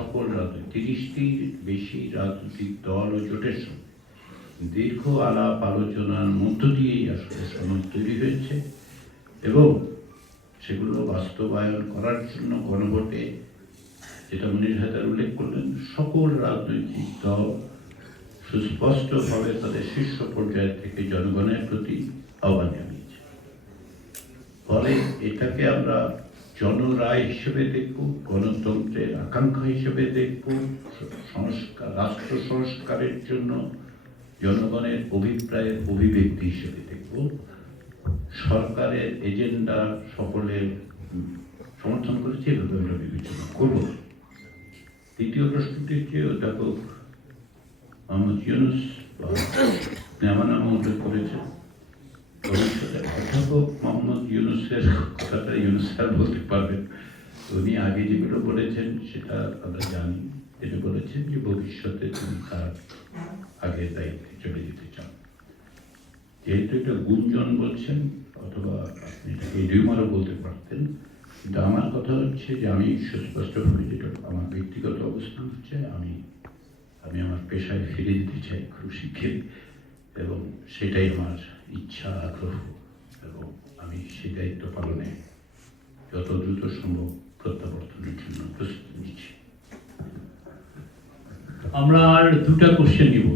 সকল রাজনৈতিক তিরিশটির বেশি রাজনৈতিক দল ও জোটের সঙ্গে। দীর্ঘ আলাপ আলোচনার মধ্য দিয়েই আসলে সনদ তৈরি হয়েছে এবং সেগুলো বাস্তবায়ন করার জন্য গণভোটে যেটা মনির হায়দার উল্লেখ করলেন, সকল রাজনৈতিক দল সুস্পষ্টভাবে তাদের শীর্ষ পর্যায় থেকে জনগণের প্রতি আহ্বান জানিয়েছে। ফলে এটাকে আমরা জনরায় হিসেবে দেখব গণতন্ত্রের আকাঙ্ক্ষা হিসেবে দেখব সংস্কার, রাষ্ট্র সংস্কারের জন্য জনগণের অভিপ্রায়ের অভিব্যক্তি হিসেবে দেখব। সরকারের এজেন্ডা সকলের সমর্থন করেছে, এভাবে আমরা বিবেচনা করব। দ্বিতীয় প্রশ্নটি হচ্ছে অধ্যাপক মোহাম্মদ ইউনুস বা নেমানা উল্লেখ করেছেন। ভবিষ্যতে অধ্যাপক মোহাম্মদ ইউনুসের কথাটা ইউনুস স্যার বলতে পারবেন উনি আগে যেগুলো বলেছেন, সেটা আমরা জানি। তিনি বলেছেন যে ভবিষ্যতে তিনি তার আগে দায়িত্বে চলে যেতে চান। যেহেতু এটা গুঞ্জন বলছেন, অথবা আপনি এটাকে রিউমারও বলতে পারতেন, কিন্তু আমার কথা হচ্ছে যে আমি সুস্পষ্টভাবে যেটা, আমার ব্যক্তিগত অবস্থান হচ্ছে, আমি আমি আমার পেশায় ফিরে যেতে চাই খুব শিখে এবং সেটাই আমার ইচ্ছা, আগ্রহ, এবং আমি সেই দায়িত্ব পালনে যত দ্রুত সম্ভব আমরা আর দুটা কোশ্চেন নিব।